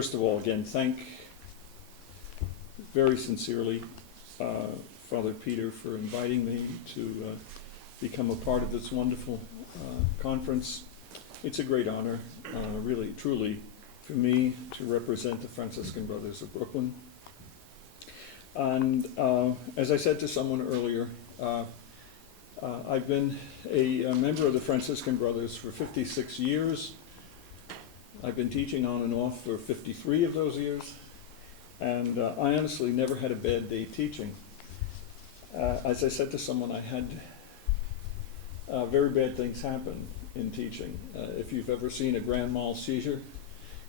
first of all, again, thank very sincerely Father Peter for inviting me to become a part of this wonderful conference. It's a great honor, really, truly, for me to represent the Franciscan Brothers of Brooklyn. And as I said to someone earlier, I've been a member of the Franciscan Brothers for 56 years. I've been teaching on and off for 53 of those years, and I honestly never had a bad day teaching. As I said to someone, I had very bad things happen in teaching. If you've ever seen a grand mal seizure,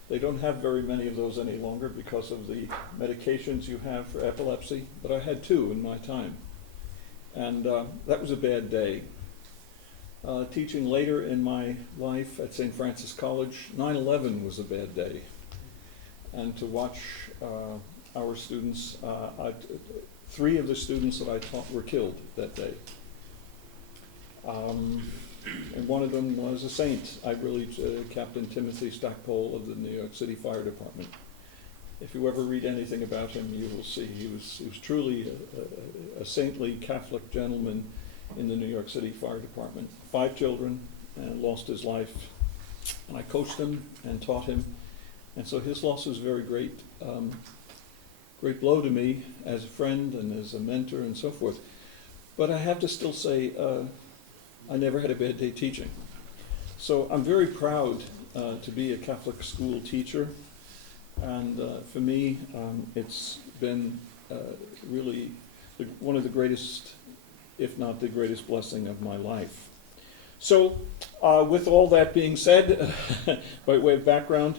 they don't have very many of those any longer because of the medications you have for epilepsy, but I had 2 in my time. And that was a bad day. Teaching later in my life at St. Francis College, 9/11 was a bad day. And to watch our students, 3 of the students that I taught were killed that day. And one of them was a saint. I really, Captain Timothy Stackpole of the New York City Fire Department. If you ever read anything about him, you will see he was truly a saintly Catholic gentleman in the New York City Fire Department. 5 children, and lost his life. And I coached him and taught him. And so his loss was very great blow to me as a friend and as a mentor and so forth. But I have to still say, I never had a bad day teaching. So I'm very proud to be a Catholic school teacher. And for me, it's been really one of the greatest, if not the greatest blessing of my life. So with all that being said, by way of background,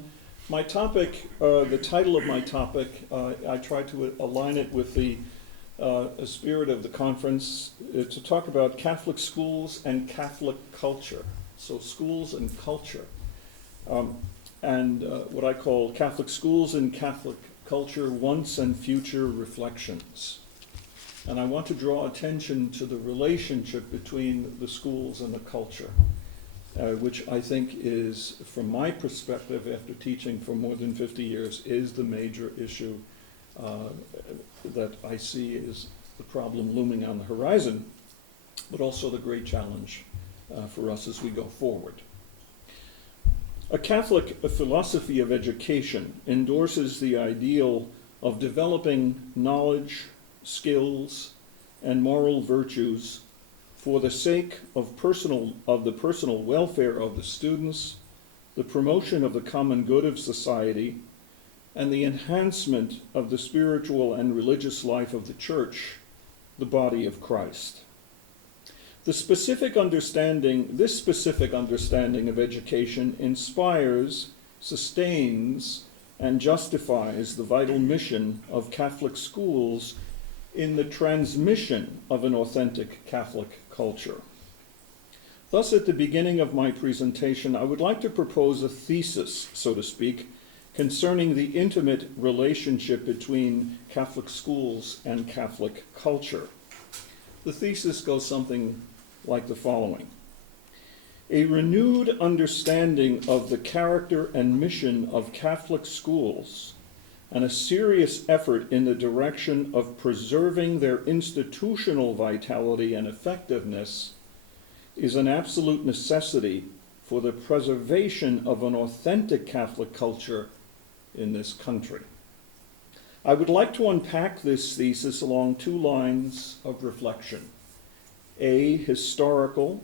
my topic, the title of my topic, I tried to align it with the spirit of the conference, to talk about Catholic schools and Catholic culture. So schools and culture. And what I call Catholic schools and Catholic culture, once and future reflections. And I want to draw attention to the relationship between the schools and the culture, which I think is, from my perspective, after teaching for more than 50 years, is the major issue that I see is the problem looming on the horizon, but also the great challenge for us as we go forward. A Catholic philosophy of education endorses the ideal of developing knowledge, skills, and moral virtues for the sake of the personal welfare of the students, the promotion of the common good of society, and the enhancement of the spiritual and religious life of the Church, the body of Christ. This specific understanding of education inspires, sustains, and justifies the vital mission of Catholic schools in the transmission of an authentic Catholic culture. Thus, at the beginning of my presentation, I would like to propose a thesis, so to speak, concerning the intimate relationship between Catholic schools and Catholic culture. The thesis goes something like the following. A renewed understanding of the character and mission of Catholic schools and a serious effort in the direction of preserving their institutional vitality and effectiveness is an absolute necessity for the preservation of an authentic Catholic culture in this country. I would like to unpack this thesis along 2 lines of reflection. A, historical,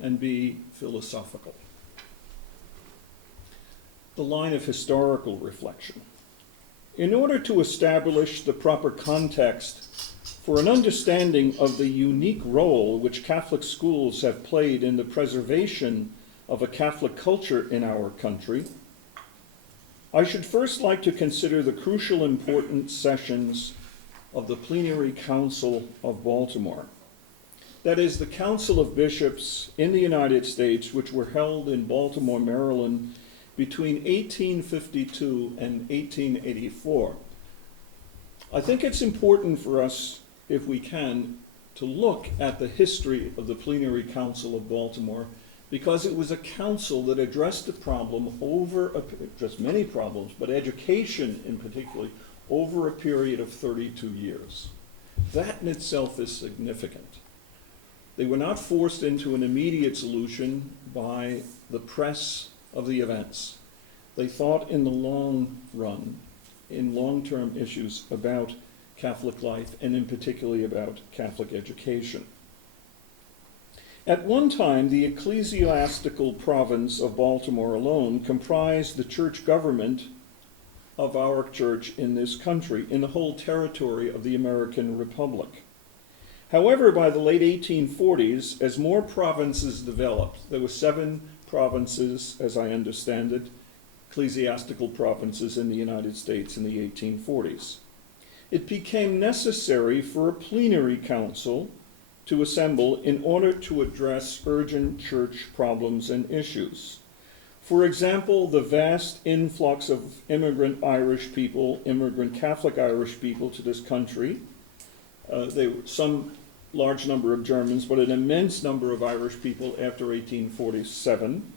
and B, philosophical. The line of historical reflection. In order to establish the proper context for an understanding of the unique role which Catholic schools have played in the preservation of a Catholic culture in our country, I should first like to consider the crucial important sessions of the Plenary Council of Baltimore. That is, the Council of Bishops in the United States, which were held in Baltimore, Maryland, between 1852 and 1884. I think it's important for us, if we can, to look at the history of the Plenary Council of Baltimore because it was a council that addressed the problem addressed many problems, but education in particular, over a period of 32 years. That in itself is significant. They were not forced into an immediate solution by the press of the events. They thought in the long run, in long-term issues about Catholic life, and in particularly about Catholic education. At one time, the ecclesiastical province of Baltimore alone comprised the church government of our church in this country, in the whole territory of the American Republic. However, by the late 1840s, as more provinces developed, there were 7 provinces, as I understand it, ecclesiastical provinces in the United States in the 1840s. It became necessary for a plenary council to assemble in order to address urgent church problems and issues. For example, the vast influx of immigrant Catholic Irish people to this country. There were some large number of Germans, but an immense number of Irish people after 1847.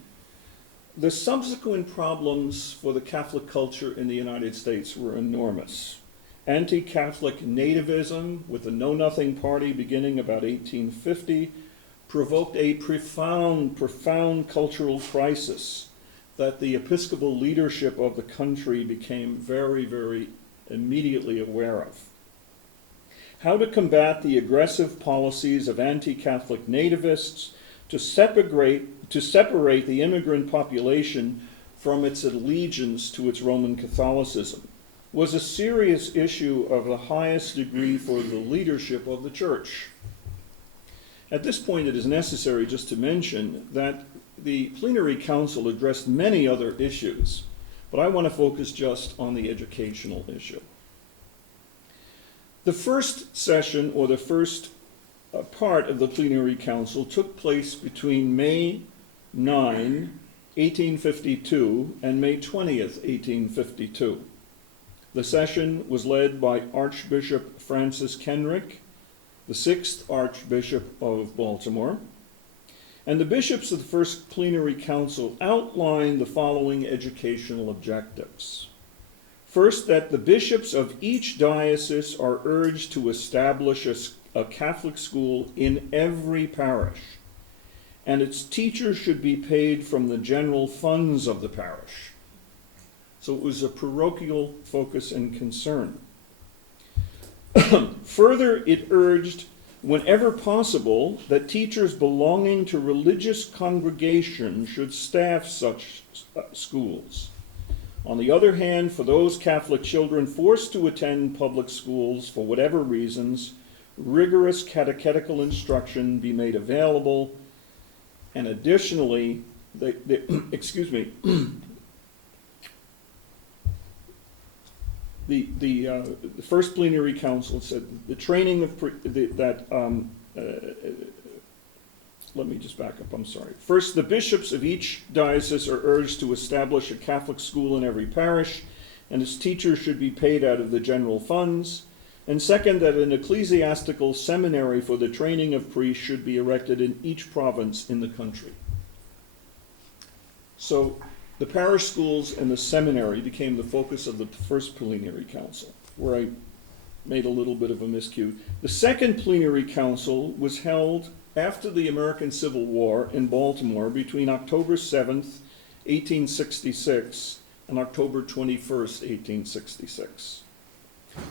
The subsequent problems for the Catholic culture in the United States were enormous. Anti-Catholic nativism, with the Know Nothing Party beginning about 1850, provoked a profound cultural crisis that the Episcopal leadership of the country became very, very immediately aware of. How to combat the aggressive policies of anti-Catholic nativists to separate the immigrant population from its allegiance to its Roman Catholicism was a serious issue of the highest degree for the leadership of the church. At this point, it is necessary just to mention that the plenary council addressed many other issues, but I want to focus just on the educational issue. The first session, or the first part of the plenary council, took place between May 9, 1852, and May 20th, 1852. The session was led by Archbishop Francis Kenrick, the 6th Archbishop of Baltimore, and the bishops of the first plenary council outlined the following educational objectives. First, that the bishops of each diocese are urged to establish a Catholic school in every parish, and its teachers should be paid from the general funds of the parish. So it was a parochial focus and concern. Further, it urged, whenever possible, that teachers belonging to religious congregations should staff such schools. On the other hand, for those Catholic children forced to attend public schools for whatever reasons, rigorous catechetical instruction be made available, and additionally, the first plenary council said the training of let me just back up, I'm sorry. First, the bishops of each diocese are urged to establish a Catholic school in every parish, and its teachers should be paid out of the general funds. And second, that an ecclesiastical seminary for the training of priests should be erected in each province in the country. So the parish schools and the seminary became the focus of the first plenary council, where I made a little bit of a miscue. The second plenary council was held after the American Civil War in Baltimore between October 7th, 1866 and October 21st, 1866.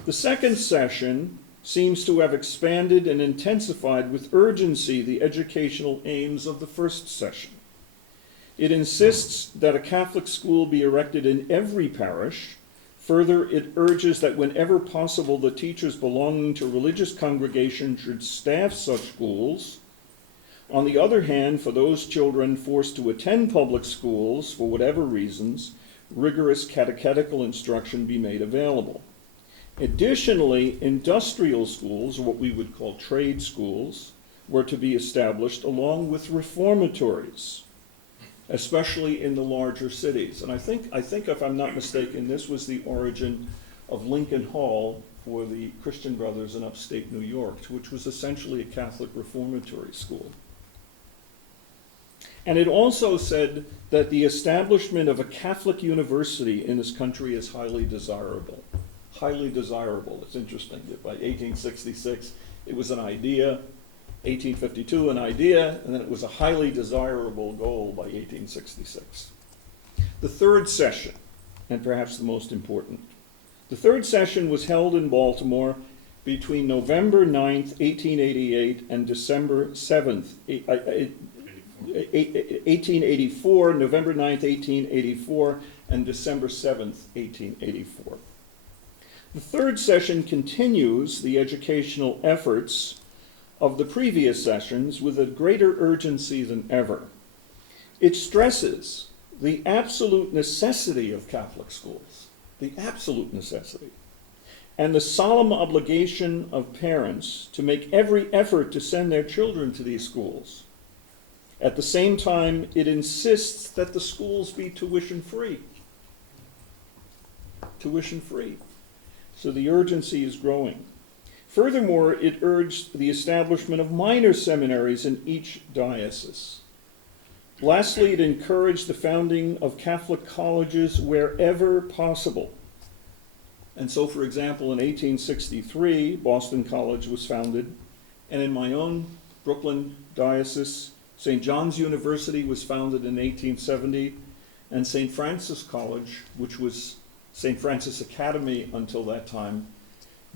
The second session seems to have expanded and intensified with urgency the educational aims of the first session. It insists that a Catholic school be erected in every parish. Further, it urges that whenever possible, the teachers belonging to religious congregations should staff such schools. On the other hand, for those children forced to attend public schools for whatever reasons, rigorous catechetical instruction be made available. Additionally, industrial schools, or what we would call trade schools, were to be established along with reformatories, especially in the larger cities. And I think if I'm not mistaken, this was the origin of Lincoln Hall for the Christian Brothers in upstate New York, which was essentially a Catholic reformatory school. And it also said that the establishment of a Catholic university in this country is highly desirable. Highly desirable. It's interesting that by 1866 it was an idea, 1852 an idea, and then it was a highly desirable goal by 1866. The third session, and perhaps the most important. The third session was held in Baltimore between November 9th, 1888 and December 7th, 1884, November 9th, 1884, and December 7th, 1884. The third session continues the educational efforts of the previous sessions with a greater urgency than ever. It stresses the absolute necessity of Catholic schools, the absolute necessity, and the solemn obligation of parents to make every effort to send their children to these schools. At the same time, it insists that the schools be tuition-free. Tuition-free. So the urgency is growing. Furthermore, it urged the establishment of minor seminaries in each diocese. Lastly, it encouraged the founding of Catholic colleges wherever possible. And so, for example, in 1863, Boston College was founded, and in my own Brooklyn diocese, St. John's University was founded in 1870, and St. Francis College, which was St. Francis Academy until that time,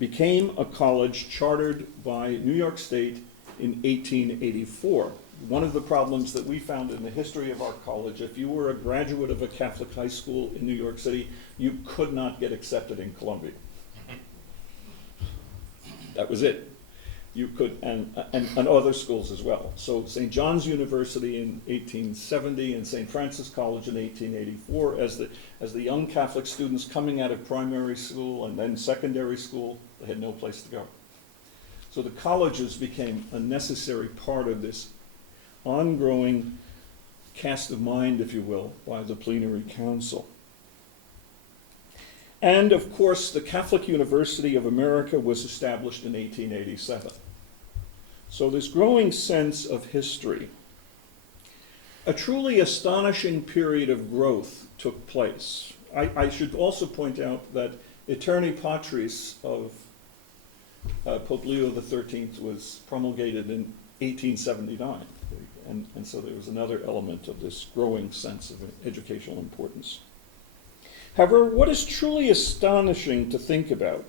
became a college chartered by New York State in 1884. One of the problems that we found in the history of our college, if you were a graduate of a Catholic high school in New York City, you could not get accepted in Columbia. That was it. You could, and other schools as well. So St. John's University in 1870 and St. Francis College in 1884, as the young Catholic students coming out of primary school and then secondary school, they had no place to go. So the colleges became a necessary part of this ongoing cast of mind, if you will, by the Plenary Council. And of course, the Catholic University of America was established in 1887. So this growing sense of history. A truly astonishing period of growth took place. I should also point out that Aeterni Patris of Pope Leo XIII was promulgated in 1879. And so there was another element of this growing sense of educational importance. However, what is truly astonishing to think about,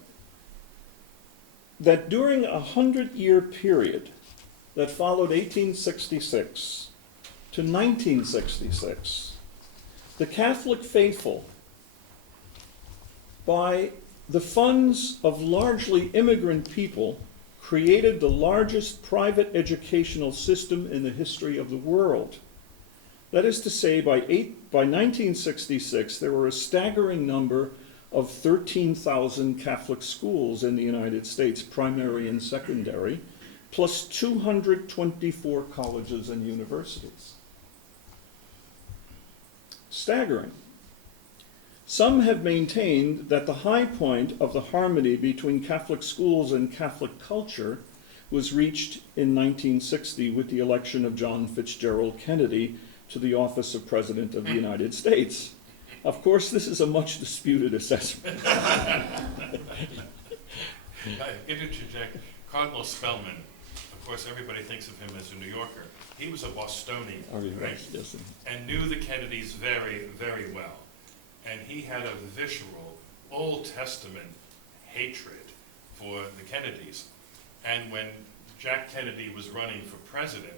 that during a 100-year period that followed 1866 to 1966, the Catholic faithful, by the funds of largely immigrant people, created the largest private educational system in the history of the world. That is to say, by 1966, there were a staggering number of 13,000 Catholic schools in the United States, primary and secondary, plus 224 colleges and universities. Staggering. Some have maintained that the high point of the harmony between Catholic schools and Catholic culture was reached in 1960 with the election of John Fitzgerald Kennedy to the office of President of the United States. Of course, this is a much disputed assessment. I interject, Cardinal Spellman, of course everybody thinks of him as a New Yorker. He was a Bostonian, right? Yes. And knew the Kennedys very, very well. And he had a visceral, Old Testament hatred for the Kennedys. And when Jack Kennedy was running for president,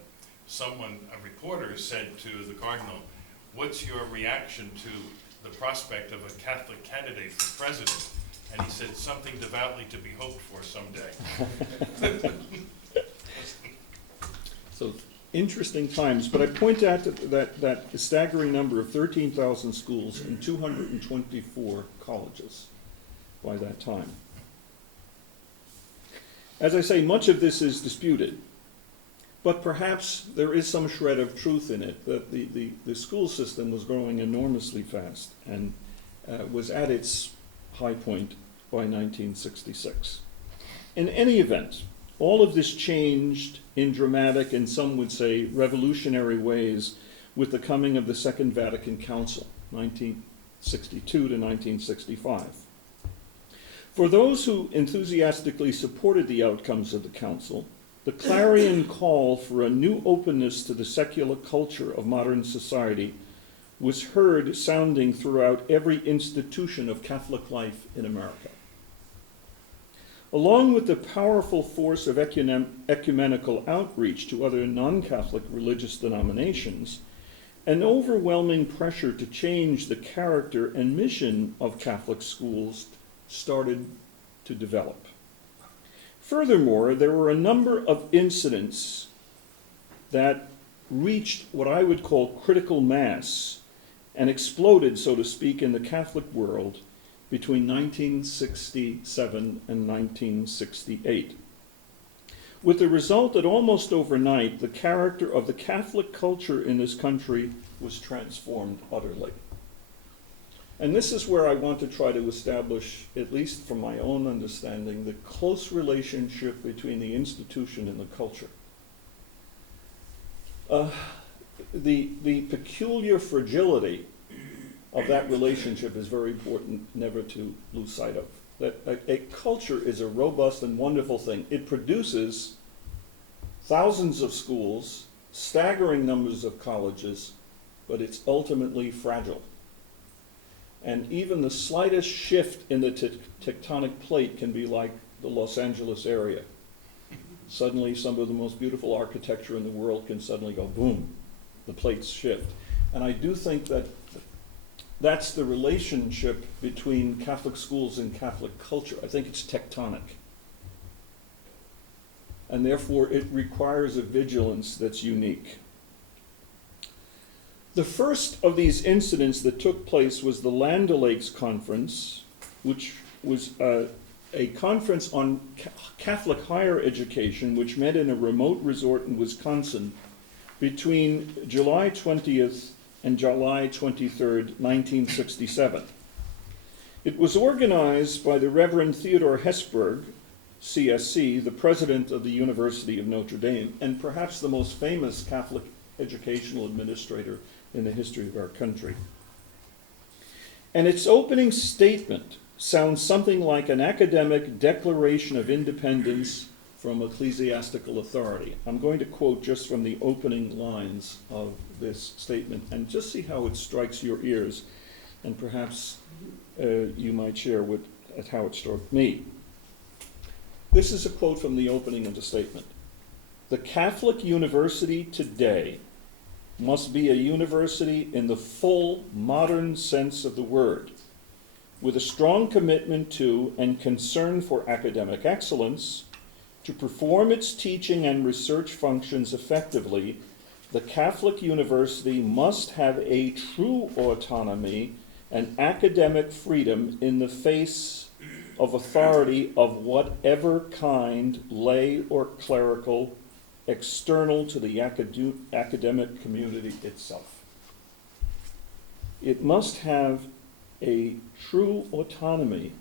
a reporter said to the Cardinal, "What's your reaction to the prospect of a Catholic candidate for president?" And he said, "Something devoutly to be hoped for someday." So interesting times, but I point out that staggering number of 13,000 schools and 224 colleges by that time. As I say, much of this is disputed, but perhaps there is some shred of truth in it, that the school system was growing enormously fast and was at its high point by 1966. In any event, all of this changed in dramatic and some would say revolutionary ways with the coming of the Second Vatican Council, 1962 to 1965. For those who enthusiastically supported the outcomes of the Council, the clarion call for a new openness to the secular culture of modern society was heard sounding throughout every institution of Catholic life in America. Along with the powerful force of ecumenical outreach to other non-Catholic religious denominations, an overwhelming pressure to change the character and mission of Catholic schools started to develop. Furthermore, there were a number of incidents that reached what I would call critical mass and exploded, so to speak, in the Catholic world between 1967 and 1968. With the result that almost overnight, the character of the Catholic culture in this country was transformed utterly. And this is where I want to try to establish, at least from my own understanding, the close relationship between the institution and the culture. The peculiar fragility of that relationship is very important never to lose sight of. That a culture is a robust and wonderful thing. It produces thousands of schools, staggering numbers of colleges, but it's ultimately fragile. And even the slightest shift in the tectonic plate can be like the Los Angeles area. Suddenly, some of the most beautiful architecture in the world can suddenly go boom, the plates shift. And I do think that that's the relationship between Catholic schools and Catholic culture. I think it's tectonic. And therefore, it requires a vigilance that's unique. The first of these incidents that took place was the Land O'Lakes Conference, which was a conference on Catholic higher education, which met in a remote resort in Wisconsin between July 20th and July 23rd, 1967. It was organized by the Reverend Theodore Hesburgh, CSC, the president of the University of Notre Dame, and perhaps the most famous Catholic educational administrator in the history of our country. And its opening statement sounds something like an academic declaration of independence from ecclesiastical authority. I'm going to quote just from the opening lines of this statement and just see how it strikes your ears, and perhaps you might share at how it struck me. This is a quote from the opening of the statement. "The Catholic University today must be a university in the full modern sense of the word, with a strong commitment to and concern for academic excellence. To perform its teaching and research functions effectively, the Catholic University must have a true autonomy and academic freedom in the face of authority of whatever kind, lay or clerical, external to the academic community itself." It must have a true autonomy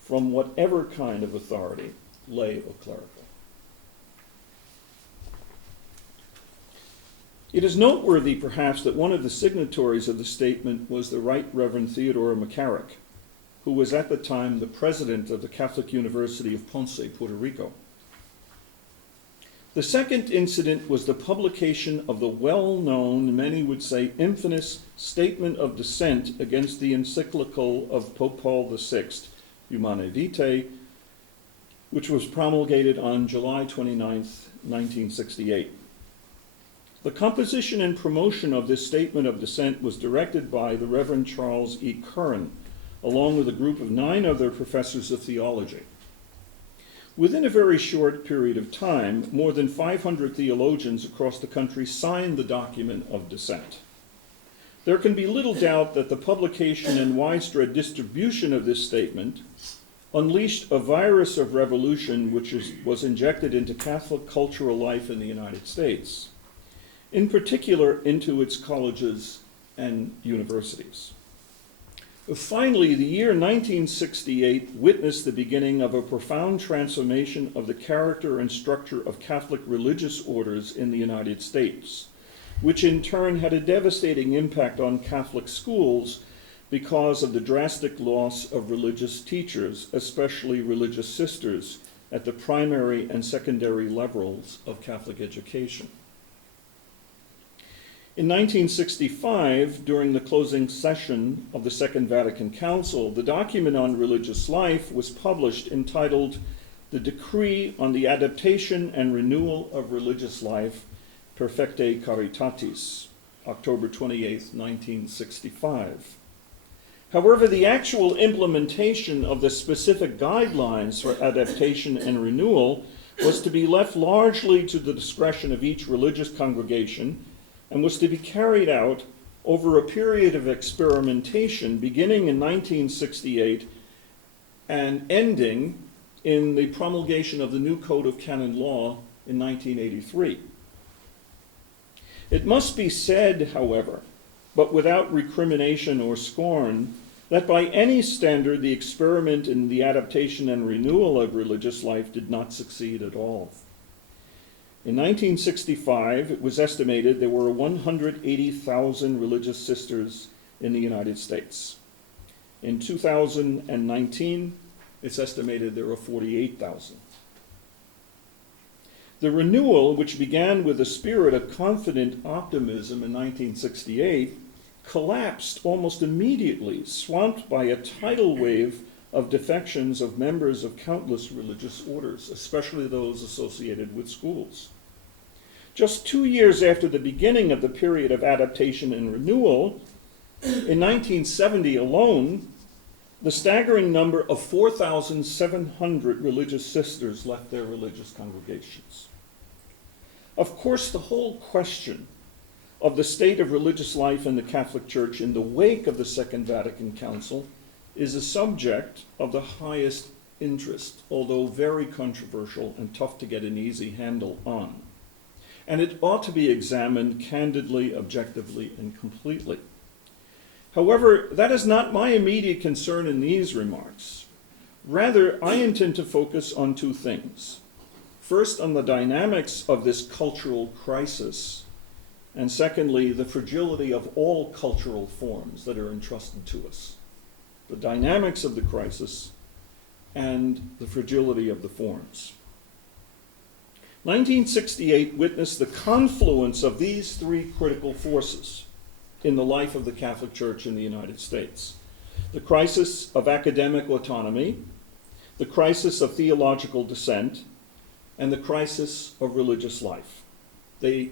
from whatever kind of authority, lay or clerical. It is noteworthy, perhaps, that one of the signatories of the statement was the Right Reverend Theodore McCarrick, who was at the time the president of the Catholic University of Ponce, Puerto Rico. The second incident was the publication of the well-known, many would say infamous, statement of dissent against the Encyclical of Pope Paul VI, Humanae Vitae, which was promulgated on July 29th, 1968. The composition and promotion of this statement of dissent was directed by the Reverend Charles E. Curran, along with a group of 9 other professors of theology. Within a very short period of time, more than 500 theologians across the country signed the document of dissent. There can be little doubt that the publication and widespread distribution of this statement unleashed a virus of revolution which was injected into Catholic cultural life in the United States, in particular into its colleges and universities. Finally, the year 1968 witnessed the beginning of a profound transformation of the character and structure of Catholic religious orders in the United States, which in turn had a devastating impact on Catholic schools because of the drastic loss of religious teachers, especially religious sisters, at the primary and secondary levels of Catholic education. In 1965, during the closing session of the Second Vatican Council, the document on religious life was published entitled The Decree on the Adaptation and Renewal of Religious Life, Perfectae Caritatis, October 28, 1965. However, the actual implementation of the specific guidelines for adaptation and renewal was to be left largely to the discretion of each religious congregation and was to be carried out over a period of experimentation beginning in 1968 and ending in the promulgation of the new Code of Canon Law in 1983. It must be said, however, but without recrimination or scorn, that by any standard the experiment in the adaptation and renewal of religious life did not succeed at all. In 1965, it was estimated there were 180,000 religious sisters in the United States. In 2019, it's estimated there are 48,000. The renewal, which began with a spirit of confident optimism in 1968, collapsed almost immediately, swamped by a tidal wave of defections of members of countless religious orders, especially those associated with schools. Just 2 years after the beginning of the period of adaptation and renewal, in 1970 alone, the staggering number of 4,700 religious sisters left their religious congregations. Of course, the whole question of the state of religious life in the Catholic Church in the wake of the Second Vatican Council is a subject of the highest interest, although very controversial and tough to get an easy handle on. And it ought to be examined candidly, objectively, and completely. However, that is not my immediate concern in these remarks. Rather, I intend to focus on two things. First, on the dynamics of this cultural crisis, and secondly, the fragility of all cultural forms that are entrusted to us. The dynamics of the crisis and the fragility of the forms. 1968 witnessed the confluence of these three critical forces in the life of the Catholic Church in the United States. The crisis of academic autonomy, the crisis of theological dissent, and the crisis of religious life. They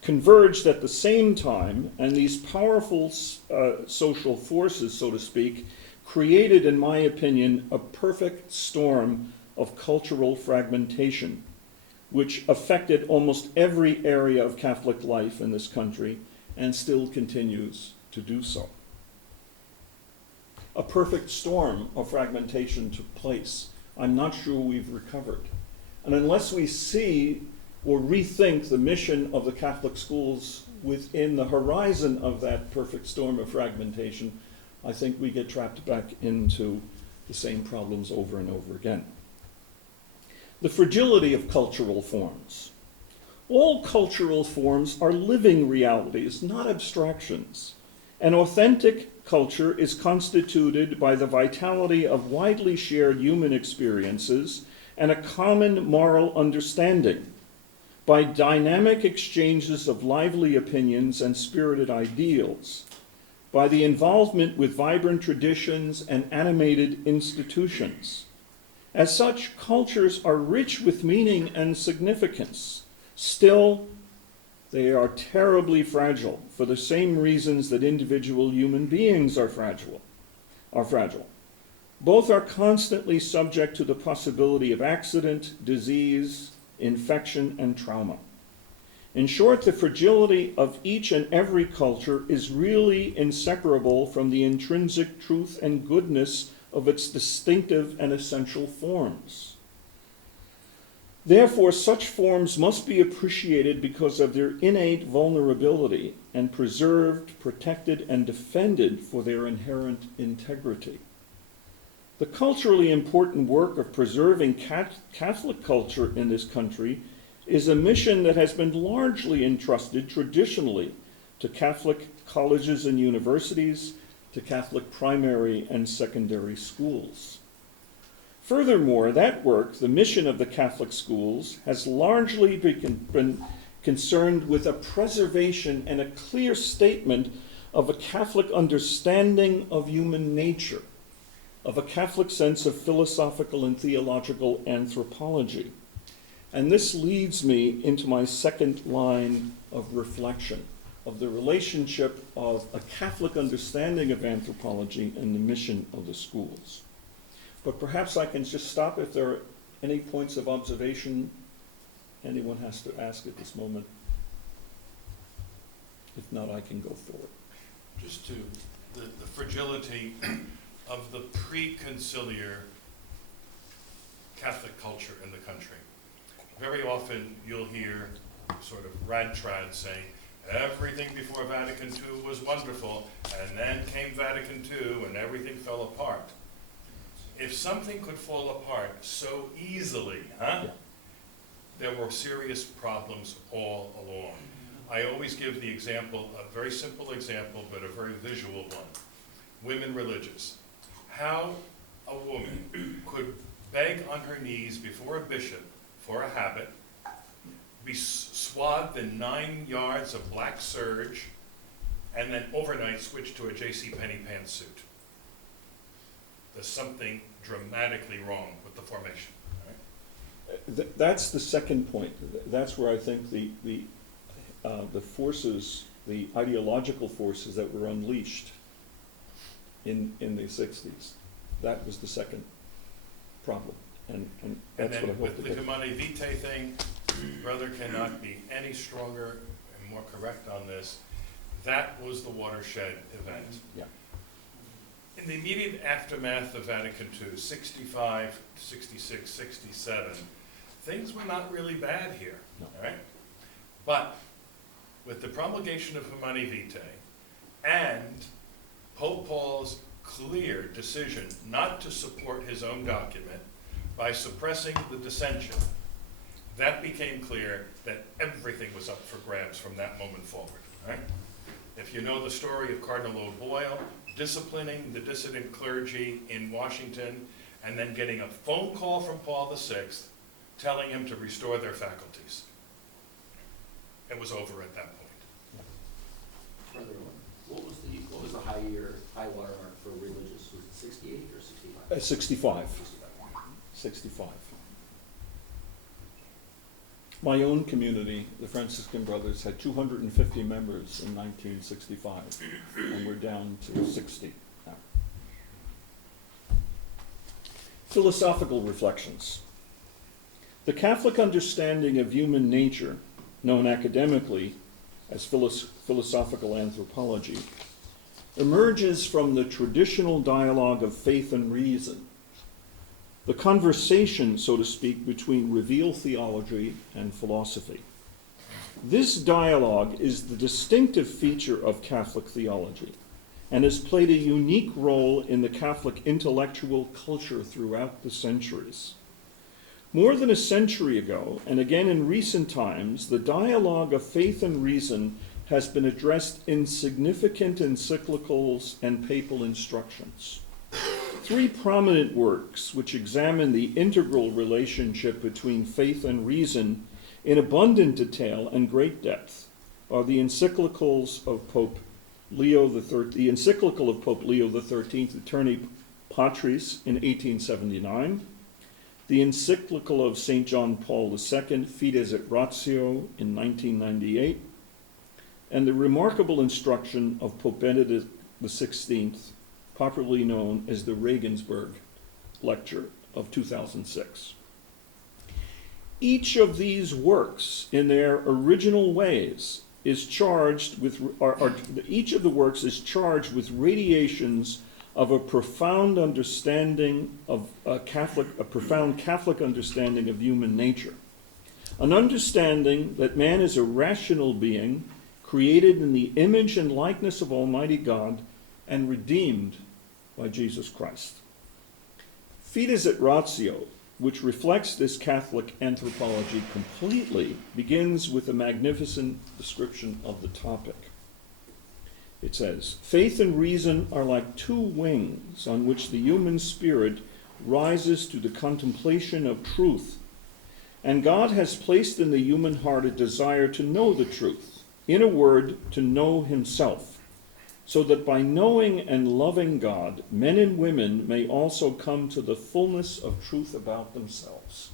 converged at the same time, and these powerful social forces, so to speak, created, in my opinion, a perfect storm of cultural fragmentation, which affected almost every area of Catholic life in this country and still continues to do so. A perfect storm of fragmentation took place. I'm not sure we've recovered. And unless we see or rethink the mission of the Catholic schools within the horizon of that perfect storm of fragmentation, I think we get trapped back into the same problems over and over again. The fragility of cultural forms. All cultural forms are living realities, not abstractions. An authentic culture is constituted by the vitality of widely shared human experiences and a common moral understanding, by dynamic exchanges of lively opinions and spirited ideals, by the involvement with vibrant traditions and animated institutions. As such, cultures are rich with meaning and significance. Still, they are terribly fragile for the same reasons that individual human beings are fragile. Both are constantly subject to the possibility of accident, disease, infection, and trauma. In short, the fragility of each and every culture is really inseparable from the intrinsic truth and goodness of its distinctive and essential forms. Therefore, such forms must be appreciated because of their innate vulnerability and preserved, protected, and defended for their inherent integrity. The culturally important work of preserving Catholic culture in this country is a mission that has been largely entrusted traditionally to Catholic colleges and universities, to Catholic primary and secondary schools. Furthermore, that work, the mission of the Catholic schools, has largely been concerned with a preservation and a clear statement of a Catholic understanding of human nature, of a Catholic sense of philosophical and theological anthropology. And this leads me into my second line of reflection, of the relationship of a Catholic understanding of anthropology and the mission of the schools. But perhaps I can just stop if there are any points of observation anyone has to ask at this moment. If not, I can go forward. Just to the fragility of the pre-conciliar Catholic culture in the country. Very often you'll hear sort of rad-trad saying, everything before Vatican II was wonderful, and then came Vatican II and everything fell apart. If something could fall apart so easily, Yeah. there were serious problems all along. I always give the example, a very simple example, but a very visual one. Women religious. How a woman could beg on her knees before a bishop for a habit, be swathed in 9 yards of black serge, and then overnight switch to a JCPenney pantsuit. There's something dramatically wrong with the formation. Right? That's the second point. That's where I think the forces, the ideological forces that were unleashed in the 60s, that was the second problem. And that's then what I hope with to the get. Humanae Vitae thing, brother cannot be any stronger and more correct on this. That was the watershed event. Yeah. In the immediate aftermath of Vatican II, 65, 66, 67, things were not really bad here, No. all right? But with the promulgation of Humanae Vitae and Pope Paul's clear decision not to support his own document by suppressing the dissension, that became clear that everything was up for grabs from that moment forward, all right? If you know the story of Cardinal O'Boyle disciplining the dissident clergy in Washington and then getting a phone call from Paul VI telling him to restore their faculties. It was over at that point. Brother Owen, what was the high water mark for religious? Was it 68 or 65? 65. 65. My own community, the Franciscan Brothers, had 250 members in 1965, and we're down to 60 now. Philosophical reflections. The Catholic understanding of human nature, known academically as philosophical anthropology, emerges from the traditional dialogue of faith and reason, the conversation, so to speak, between revealed theology and philosophy. This dialogue is the distinctive feature of Catholic theology and has played a unique role in the Catholic intellectual culture throughout the centuries. More than a century ago, and again in recent times, the dialogue of faith and reason has been addressed in significant encyclicals and papal instructions. 3 prominent works which examine the integral relationship between faith and reason in abundant detail and great depth are the encyclicals of Pope Leo XIII, the encyclical of Pope Leo XIII, Aeterni Patris, in 1879, the encyclical of St. John Paul II, Fides et Ratio, in 1998, and the remarkable instruction of Pope Benedict XVI, popularly known as the Regensburg Lecture of 2006. Each of these works, in their original ways, is charged with, each of the works is charged with radiations of a profound understanding of a profound Catholic understanding of human nature. An understanding that man is a rational being, created in the image and likeness of Almighty God, and redeemed by Jesus Christ. Fides et Ratio, which reflects this Catholic anthropology completely, begins with a magnificent description of the topic. It says, "Faith and reason are like two wings on which the human spirit rises to the contemplation of truth. And God has placed in the human heart a desire to know the truth, in a word, to know himself, so that by knowing and loving God, men and women may also come to the fullness of truth about themselves."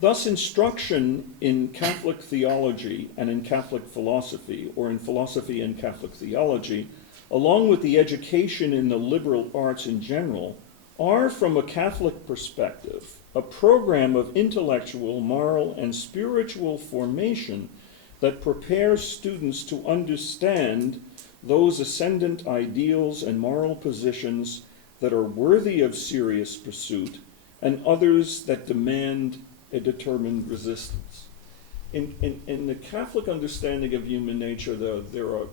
Thus, instruction in Catholic theology and in Catholic philosophy, or in philosophy and Catholic theology, along with the education in the liberal arts in general, are, from a Catholic perspective, a program of intellectual, moral, and spiritual formation that prepares students to understand those ascendant ideals and moral positions that are worthy of serious pursuit and others that demand a determined resistance. In the Catholic understanding of human nature, there are,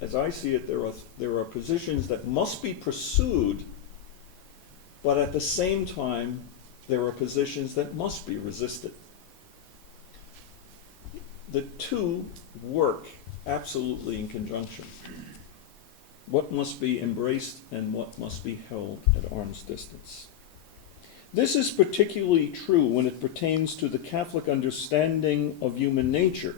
as I see it, there are positions that must be pursued, but at the same time, there are positions that must be resisted. The two work absolutely in conjunction. What must be embraced and what must be held at arm's distance. This is particularly true when it pertains to the Catholic understanding of human nature,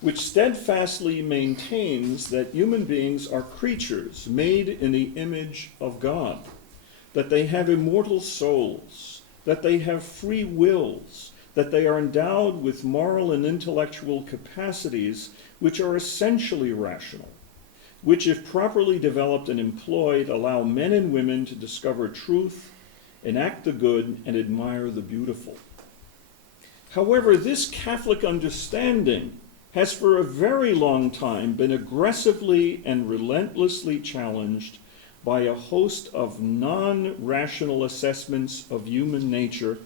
which steadfastly maintains that human beings are creatures made in the image of God, that they have immortal souls, that they have free wills, that they are endowed with moral and intellectual capacities which are essentially rational, which, if properly developed and employed, allow men and women to discover truth, enact the good, and admire the beautiful. However, this Catholic understanding has for a very long time been aggressively and relentlessly challenged by a host of non-rational assessments of human nature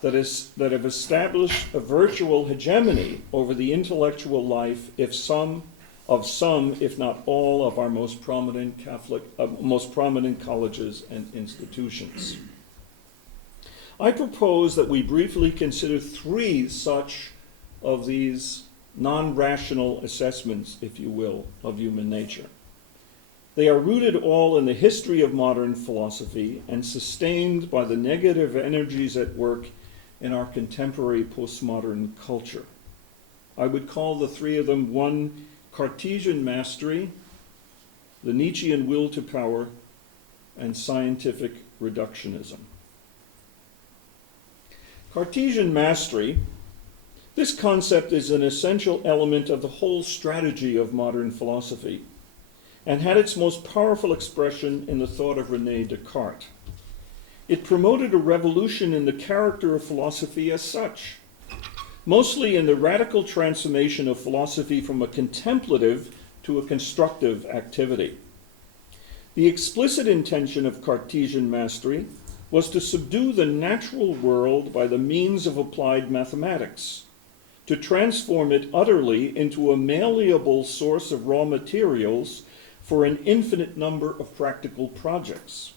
that have established a virtual hegemony over the intellectual life of some, if not all, of our most prominent colleges and institutions. I propose that we briefly consider three such of these non-rational assessments, if you will, of human nature. They are rooted all in the history of modern philosophy and sustained by the negative energies at work in our contemporary postmodern culture. I would call the three of them: one, Cartesian mastery; the Nietzschean will to power; and scientific reductionism. Cartesian mastery, this concept is an essential element of the whole strategy of modern philosophy, and had its most powerful expression in the thought of René Descartes. It promoted a revolution in the character of philosophy as such, mostly in the radical transformation of philosophy from a contemplative to a constructive activity. The explicit intention of Cartesian mastery was to subdue the natural world by the means of applied mathematics, to transform it utterly into a malleable source of raw materials for an infinite number of practical projects.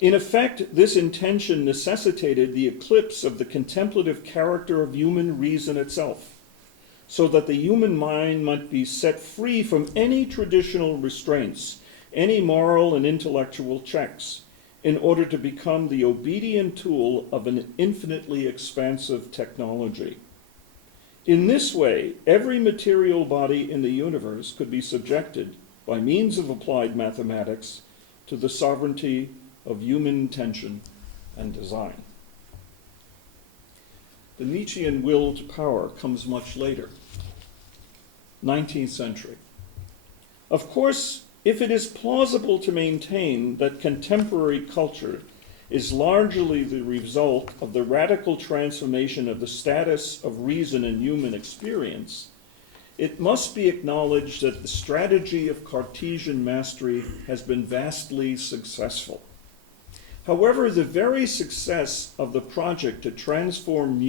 In effect, this intention necessitated the eclipse of the contemplative character of human reason itself, so that the human mind might be set free from any traditional restraints, any moral and intellectual checks, in order to become the obedient tool of an infinitely expansive technology. In this way, every material body in the universe could be subjected, by means of applied mathematics, to the sovereignty of human intention and design. The Nietzschean will to power comes much later, 19th century. Of course, if it is plausible to maintain that contemporary culture is largely the result of the radical transformation of the status of reason in human experience, it must be acknowledged that the strategy of Cartesian mastery has been vastly successful. However, the very success of the project to transform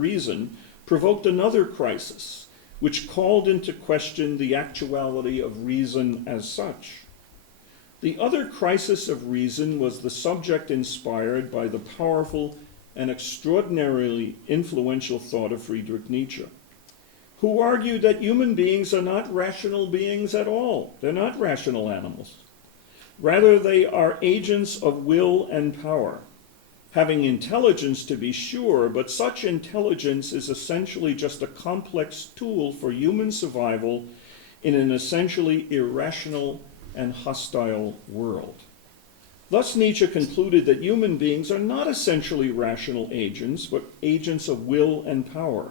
reason provoked another crisis, which called into question the actuality of reason as such. The other crisis of reason was the subject inspired by the powerful and extraordinarily influential thought of Friedrich Nietzsche, who argued that human beings are not rational beings at all. They're not rational animals. Rather, they are agents of will and power, having intelligence to be sure, but such intelligence is essentially just a complex tool for human survival in an essentially irrational and hostile world. Thus, Nietzsche concluded that human beings are not essentially rational agents, but agents of will and power.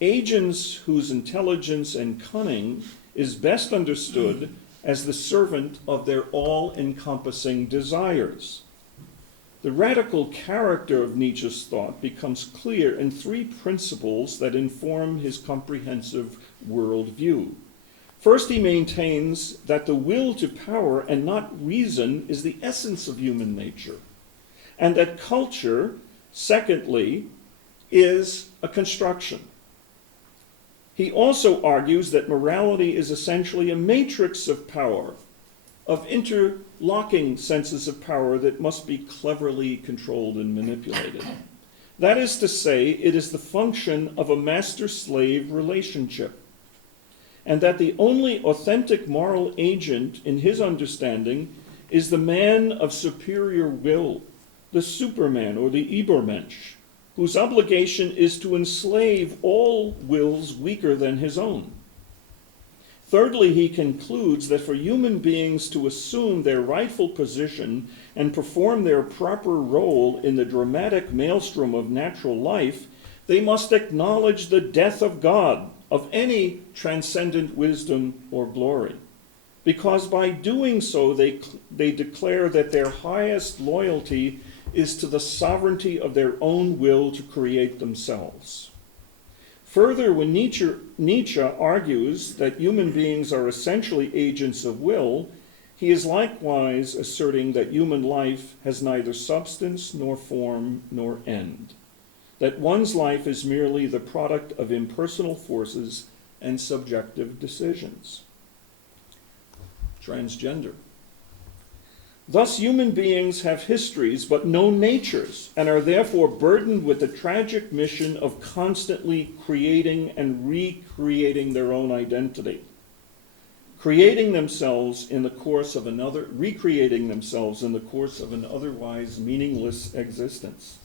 Agents whose intelligence and cunning is best understood as the servant of their all-encompassing desires. The radical character of Nietzsche's thought becomes clear in three principles that inform his comprehensive worldview. First, he maintains that the will to power and not reason is the essence of human nature, and that culture, secondly, is a construction. He also argues that morality is essentially a matrix of power, of interlocking senses of power that must be cleverly controlled and manipulated. That is to say, it is the function of a master-slave relationship, and that the only authentic moral agent in his understanding is the man of superior will, the Superman or the Übermensch, whose obligation is to enslave all wills weaker than his own. Thirdly, he concludes that for human beings to assume their rightful position and perform their proper role in the dramatic maelstrom of natural life, they must acknowledge the death of God, of any transcendent wisdom or glory, because by doing so they declare that their highest loyalty is to the sovereignty of their own will to create themselves. Further, when Nietzsche argues that human beings are essentially agents of will, he is likewise asserting that human life has neither substance nor form nor end, that one's life is merely the product of impersonal forces and subjective decisions. Transgender. Thus, human beings have histories but no natures, and are therefore burdened with the tragic mission of constantly creating and recreating their own identity, recreating themselves in the course of an otherwise meaningless existence.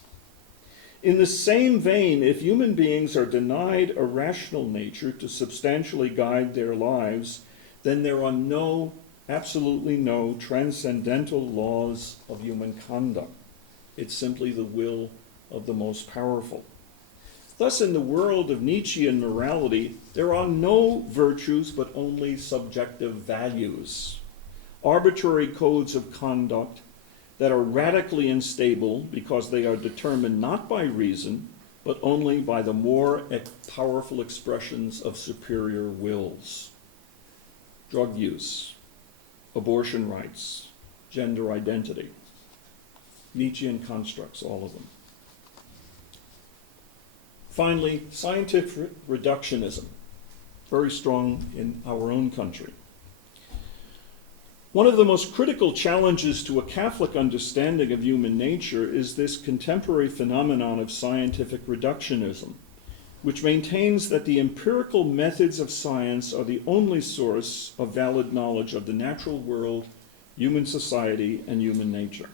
In the same vein, if human beings are denied a rational nature to substantially guide their lives, then there are absolutely no transcendental laws of human conduct. It's simply the will of the most powerful. Thus, in the world of Nietzschean morality, there are no virtues but only subjective values, arbitrary codes of conduct that are radically unstable because they are determined not by reason, but only by the more powerful expressions of superior wills. Drug use, abortion rights, gender identity, Nietzschean constructs, all of them. Finally, scientific reductionism, very strong in our own country. One of the most critical challenges to a Catholic understanding of human nature is this contemporary phenomenon of scientific reductionism, which maintains that the empirical methods of science are the only source of valid knowledge of the natural world, human society, and human nature.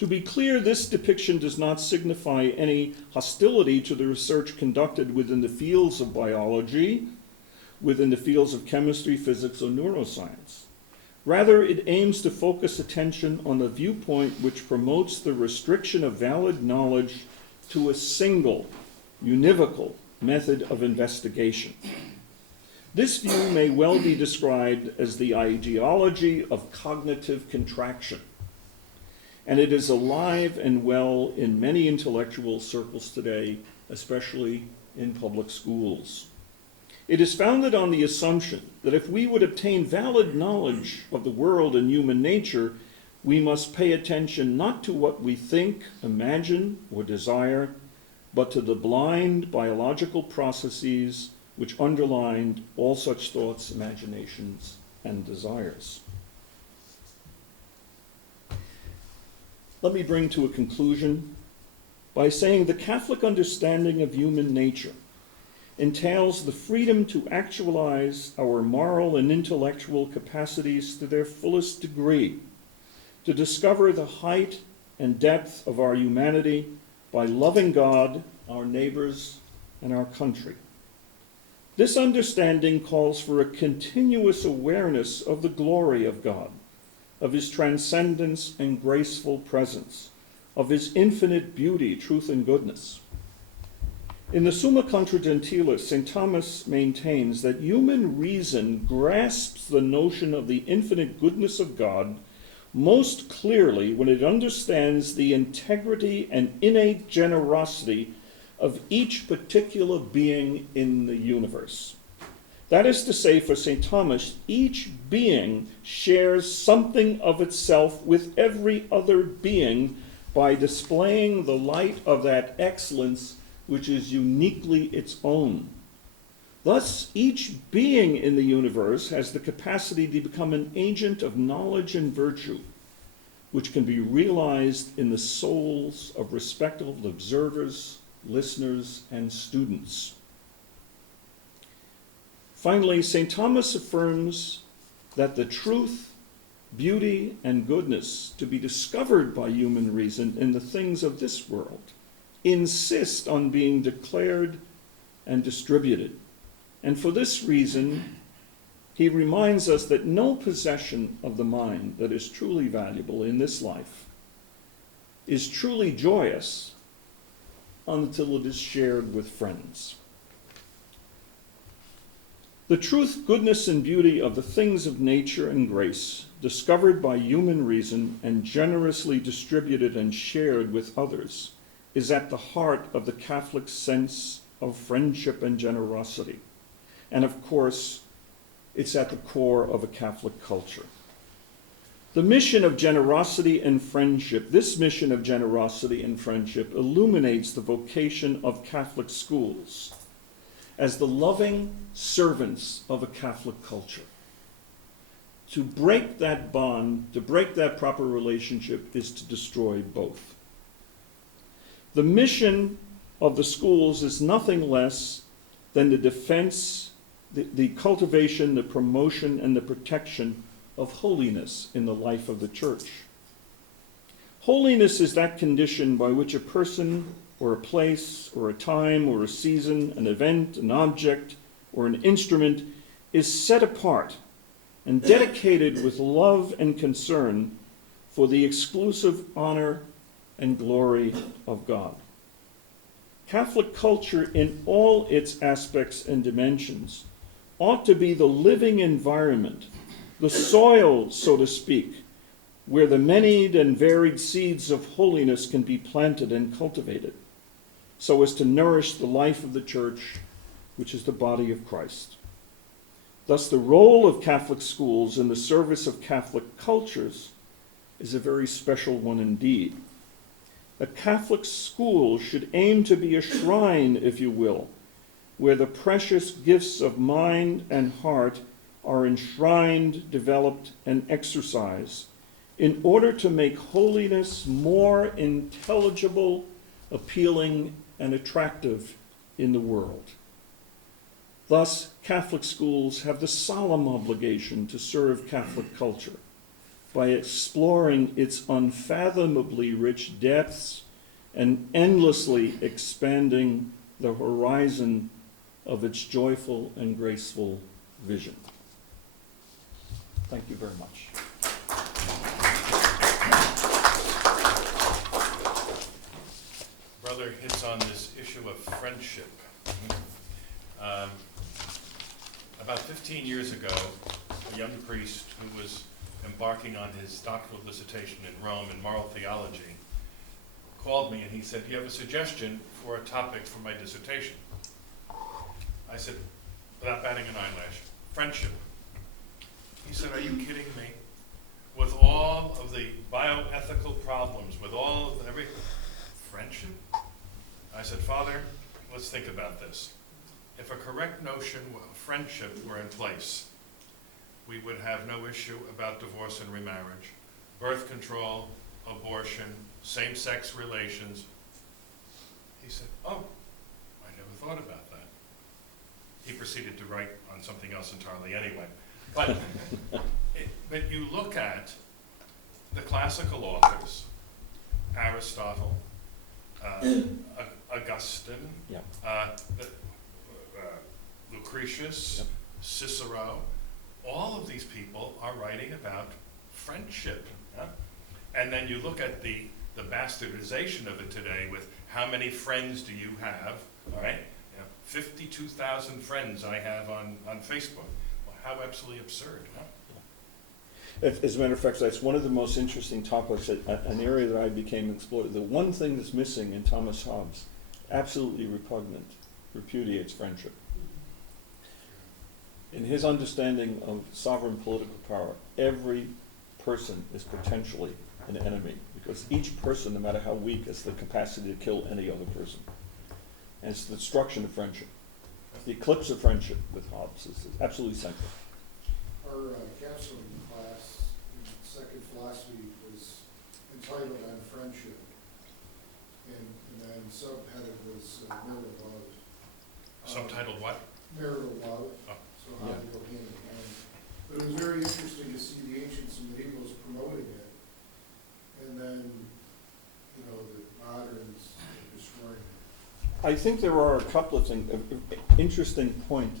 To be clear, this depiction does not signify any hostility to the research conducted within the fields of biology, within the fields of chemistry, physics, or neuroscience. Rather, it aims to focus attention on the viewpoint which promotes the restriction of valid knowledge to a single, univocal method of investigation. This view may well be described as the ideology of cognitive contraction, and it is alive and well in many intellectual circles today, especially in public schools. It is founded on the assumption that if we would obtain valid knowledge of the world and human nature, we must pay attention not to what we think, imagine, or desire, but to the blind biological processes which underline all such thoughts, imaginations, and desires. let me bring to a conclusion by saying the Catholic understanding of human nature entails the freedom to actualize our moral and intellectual capacities to their fullest degree, to discover the height and depth of our humanity by loving God, our neighbors, and our country. This understanding calls for a continuous awareness of the glory of God, of his transcendence and graceful presence, of his infinite beauty, truth, and goodness. In the Summa Contra Gentiles, St. Thomas maintains that human reason grasps the notion of the infinite goodness of God most clearly when it understands the integrity and innate generosity of each particular being in the universe. That is to say, for St. Thomas, each being shares something of itself with every other being by displaying the light of that excellence which is uniquely its own. Thus, each being in the universe has the capacity to become an agent of knowledge and virtue, which can be realized in the souls of respectable observers, listeners, and students. Finally, St. Thomas affirms that the truth, beauty, and goodness to be discovered by human reason in the things of this world insist on being declared and distributed. And for this reason, he reminds us that no possession of the mind that is truly valuable in this life is truly joyous until it is shared with friends. The truth, goodness, and beauty of the things of nature and grace, discovered by human reason and generously distributed and shared with others, is at the heart of the Catholic sense of friendship and generosity. And of course, it's at the core of a Catholic culture. The mission of generosity and friendship, this mission of generosity and friendship illuminates the vocation of Catholic schools as the loving servants of a Catholic culture. To break that bond, to break that proper relationship, is to destroy both. The mission of the schools is nothing less than the defense, the cultivation, the promotion, and the protection of holiness in the life of the church. Holiness is that condition by which a person or a place or a time or a season, an event, an object, or an instrument is set apart and dedicated with love and concern for the exclusive honor and glory of God. Catholic culture in all its aspects and dimensions ought to be the living environment, the soil, so to speak, where the many and varied seeds of holiness can be planted and cultivated, so as to nourish the life of the church, which is the body of Christ. Thus, the role of Catholic schools in the service of Catholic cultures is a very special one indeed. A Catholic school should aim to be a shrine, if you will, where the precious gifts of mind and heart are enshrined, developed, and exercised in order to make holiness more intelligible, appealing, and attractive in the world. Thus, Catholic schools have the solemn obligation to serve Catholic culture by exploring its unfathomably rich depths and endlessly expanding the horizon of its joyful and graceful vision. Thank you very much. Brother hits on this issue of friendship. About 15 years ago, a young priest who was embarking on his doctoral dissertation in Rome in moral theology called me and he said, "Do you have a suggestion for a topic for my dissertation?" I said, without batting an eyelash, friendship. He said, "Are you kidding me? With all of the bioethical problems, with all of everything, friendship?" I said, "Father, let's think about this. If a correct notion of friendship were in place, we would have no issue about divorce and remarriage, birth control, abortion, same-sex relations. He said, oh, I never thought about that. He proceeded to write on something else entirely anyway. But, but you look at the classical authors, Aristotle, Augustine, Yeah. Lucretius, Yep. Cicero, all of these people are writing about friendship. Yeah? And then you look at the bastardization of it today with how many friends do you have, all right? 52,000 friends I have on Facebook. Well, how absolutely absurd, huh? As a matter of fact, that's one of the most interesting topics, an area that I became explored. The one thing that's missing in Thomas Hobbes, absolutely repugnant, repudiates friendship. In his understanding of sovereign political power, every person is potentially an enemy, because each person, no matter how weak, has the capacity to kill any other person. And it's the destruction of friendship. The eclipse of friendship with Hobbes is absolutely central. Our capstone class in second philosophy was entitled On Friendship, and then subheaded was marital love. Subtitled what? Marital love, Oh. so how they go hand in hand. But it was very interesting to see the ancients and medievals promoting it, and then, you know, the moderns destroying it. I think there are a couple of things. Interesting point.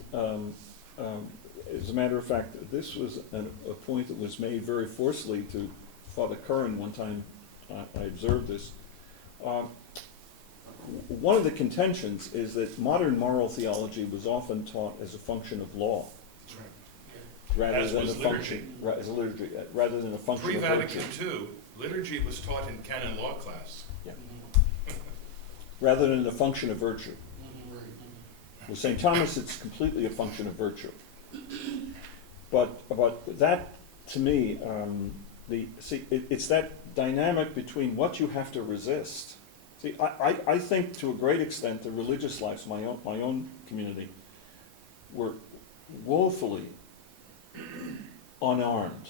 As a matter of fact, this was a point that was made very forcefully to Father Curran one time. I observed this. One of the contentions is that modern moral theology was often taught as a function of law, That's right. rather As than a was function, as a liturgy, rather than a function of Pre-Vatican virtue. II, liturgy was taught in canon law class. Rather than a function of virtue. Right. With St. Thomas, it's completely a function of virtue. But that, to me, it's that dynamic between what you have to resist. See, I think to a great extent the religious lives, my own community, were woefully unarmed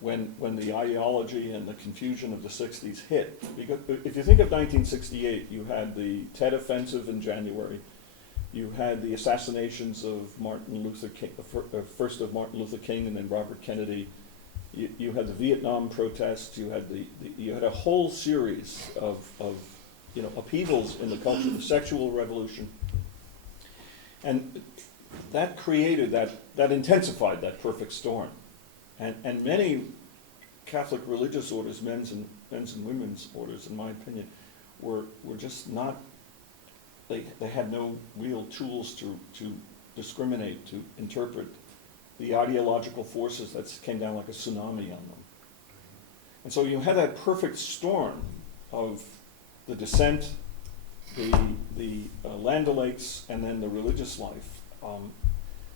when the ideology and the confusion of the 60s hit. Because if you think of 1968, you had the Tet Offensive in January, you had the assassinations of Martin Luther King, first of Martin Luther King and then Robert Kennedy. You had the Vietnam protests. You had a whole series of upheavals in the culture, the sexual revolution, and that created that intensified that perfect storm, and many Catholic religious orders, men's and women's orders, in my opinion, were just not. They had no real tools to discriminate, to interpret the ideological forces that came down like a tsunami on them. And so you had that perfect storm of the dissent, the Land O'Lakes, and then the religious life.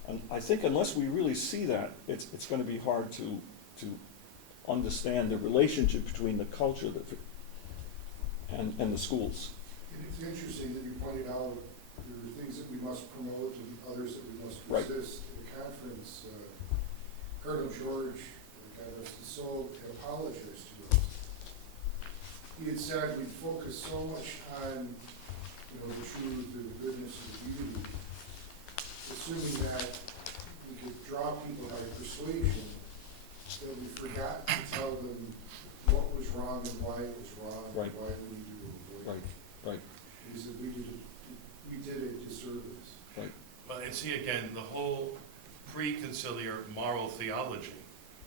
And I think unless we really see that, it's going to be hard to understand the relationship between the culture and the schools. It's interesting that you pointed out there are things that we must promote and others that we must Right. resist. At the conference, Cardinal George, God rest his soul, had apologized to us. He had said we focus so much on, the truth or the goodness or the beauty, assuming that we could draw people by persuasion, that we forgot to tell them what was wrong and why it was wrong, Right. and why we need to avoid it. Right. He said we did a disservice. Well, and see again, the whole pre-conciliar moral theology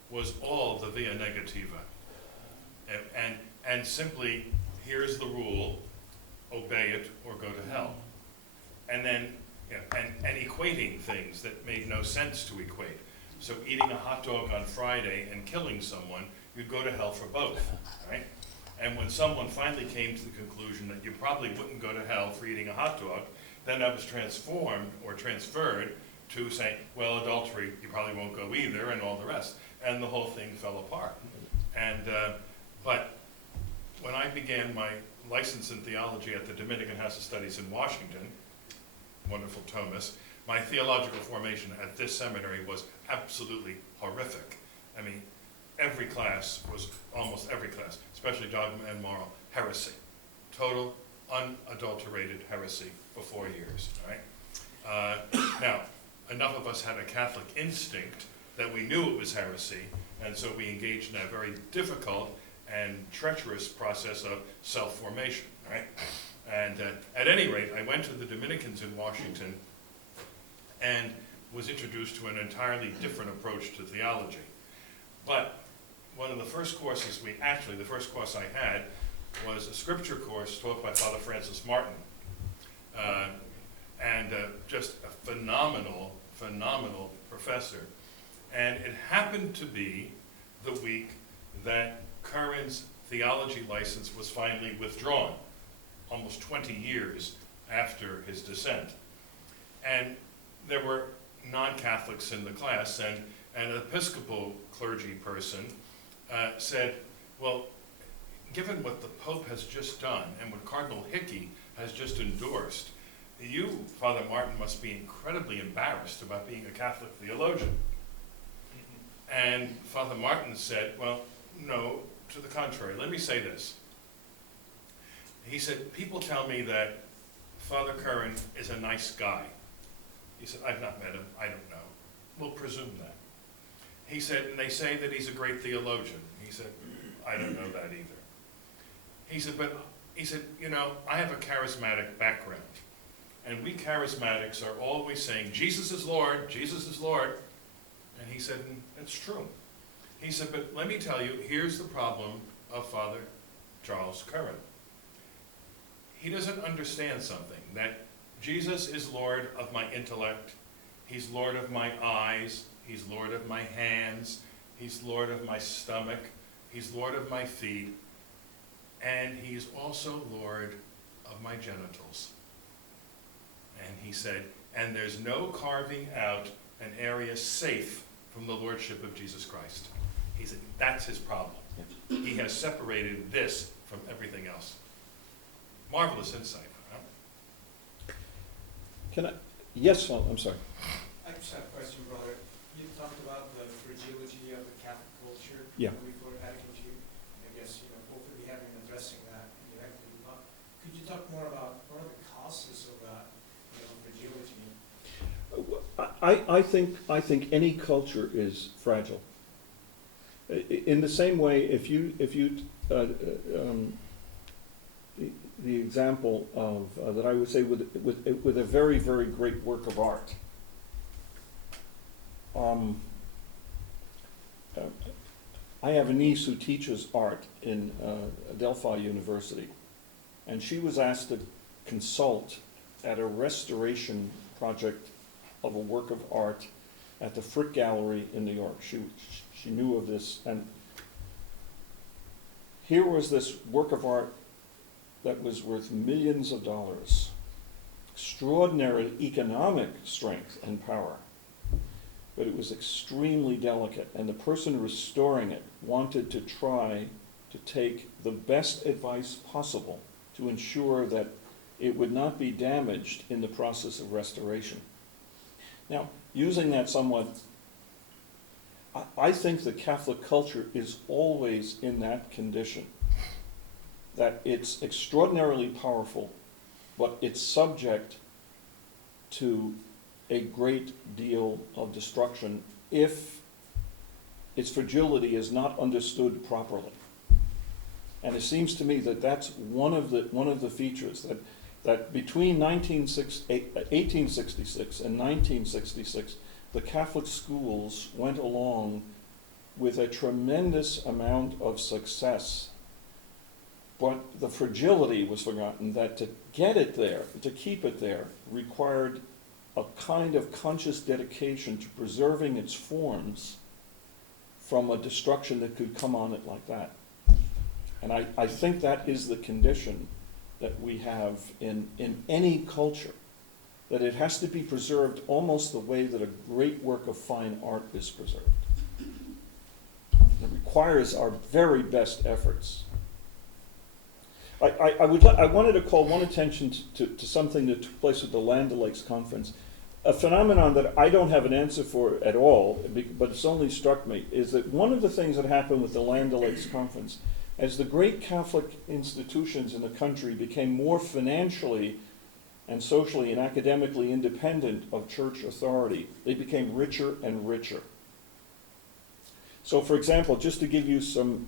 was all the via negativa. And simply, here's the rule, obey it or go to hell. And then, and equating things that made no sense to equate. So eating a hot dog on Friday and killing someone, you'd go to hell for both, right? And when someone finally came to the conclusion that you probably wouldn't go to hell for eating a hot dog, then that was transformed or transferred to saying, well, adultery, you probably won't go either, and all the rest. And the whole thing fell apart. And, but when I began my license in theology at the Dominican House of Studies in Washington, wonderful Thomas, my theological formation at this seminary was absolutely horrific. I mean, every class was, almost every class, especially dogma and moral, heresy. Total, unadulterated heresy for 4 years, all right? Now, enough of us had a Catholic instinct that we knew it was heresy, and so we engaged in a very difficult and treacherous process of self-formation, right? And at any rate, I went to the Dominicans in Washington and was introduced to an entirely different approach to theology. But one of the first courses the first course I had was a scripture course taught by Father Francis Martin. Just a phenomenal professor. And it happened to be the week that Curran's theology license was finally withdrawn, almost 20 years after his dissent. And there were non-Catholics in the class, and an Episcopal clergy person said, well, given what the Pope has just done and what Cardinal Hickey has just endorsed, you, Father Martin, must be incredibly embarrassed about being a Catholic theologian. And Father Martin said, well, no, to the contrary. Let me say this. He said, people tell me that Father Curran is a nice guy. He said, I've not met him, I don't know. We'll presume that. He said, and they say that he's a great theologian. He said, I don't know that either. He said, you know, I have a charismatic background. And we charismatics are always saying, Jesus is Lord, Jesus is Lord. And he said, it's true. He said, but let me tell you, here's the problem of Father Charles Curran. He doesn't understand something, that Jesus is Lord of my intellect, he's Lord of my eyes, he's Lord of my hands, he's Lord of my stomach, he's Lord of my feet, and he's also Lord of my genitals. And he said, and there's no carving out an area safe from the Lordship of Jesus Christ. He said, that's his problem. He has separated this from everything else. Marvelous insight, huh? Can I, yes, well, I'm sorry. I just have a question, brother. You talked about the fragility of the Catholic culture Yeah. before Vatican II. I guess, hopefully we have been addressing that indirectly. But could you talk more about what are the causes of that, fragility? I think any culture is fragile. In the same way, the example of that I would say with a very, very great work of art. I have a niece who teaches art in Delphi University, and she was asked to consult at a restoration project of a work of art at the Frick Gallery in New York. She knew of this, and here was this work of art that was worth millions of dollars, extraordinary economic strength and power, but it was extremely delicate, and the person restoring it wanted to try to take the best advice possible to ensure that it would not be damaged in the process of restoration. Now, using that somewhat, I think the Catholic culture is always in that condition, that it's extraordinarily powerful, but it's subject to a great deal of destruction if its fragility is not understood properly. And it seems to me that that's one of the features that between 1866 and 1966, the Catholic schools went along with a tremendous amount of success. But the fragility was forgotten, that to get it there, to keep it there, required a kind of conscious dedication to preserving its forms from a destruction that could come on it like that. And I think that is the condition that we have in any culture, that it has to be preserved almost the way that a great work of fine art is preserved. It requires our very best efforts. I wanted to call one attention to something that took place at the Land O'Lakes conference. a phenomenon that I don't have an answer for at all, but it's only struck me, is that one of the things that happened with the Land O'Lakes Conference, as the great Catholic institutions in the country became more financially and socially and academically independent of church authority, they became richer and richer. So, for example, just to give you some,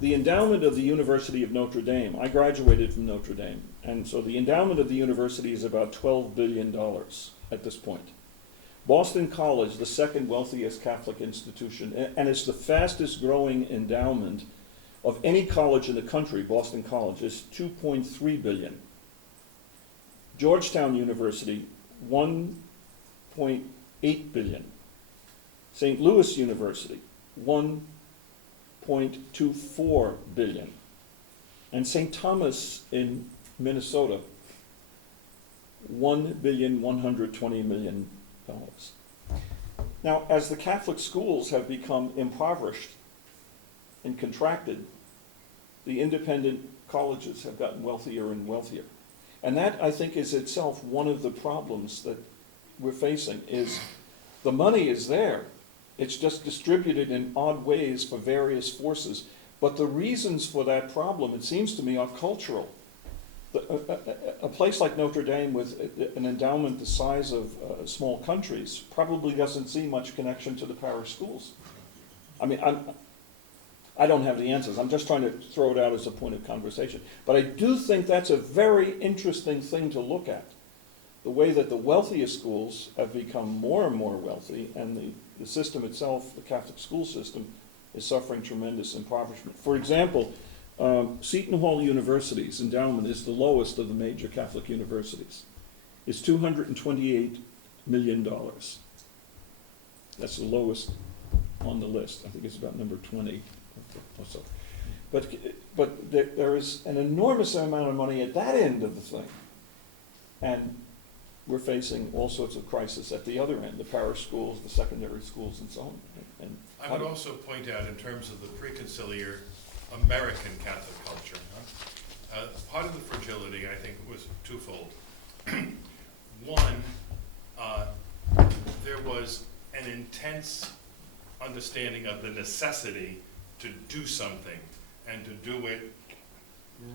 the endowment of the University of Notre Dame, I graduated from Notre Dame, and so the endowment of the university is about $12 billion at this point. Boston College, the second wealthiest Catholic institution, and it's the fastest growing endowment of any college in the country, Boston College, is $2.3 billion. Georgetown University, $1.8 billion. St. Louis University, $1.24 billion. And St. Thomas in Minnesota, $1.120 billion. Now, as the Catholic schools have become impoverished and contracted, the independent colleges have gotten wealthier and wealthier. And that, I think, is itself one of the problems that we're facing, is the money is there. It's just distributed in odd ways for various forces. But the reasons for that problem, it seems to me, are cultural. A place like Notre Dame with an endowment the size of small countries probably doesn't see much connection to the parish schools. I mean, I don't have the answers. I'm just trying to throw it out as a point of conversation. But I do think that's a very interesting thing to look at. The way that the wealthiest schools have become more and more wealthy, and the system itself, the Catholic school system, is suffering tremendous impoverishment. For example, Seton Hall University's endowment is the lowest of the major Catholic universities. It's $228 million. That's the lowest on the list. I think it's about number 20 or so. But there is an enormous amount of money at that end of the thing. And we're facing all sorts of crises at the other end, the parish schools, the secondary schools, and so on. And I would also point out, in terms of the preconciliar American Catholic culture, part of the fragility, I think, was twofold. One, there was an intense understanding of the necessity to do something and to do it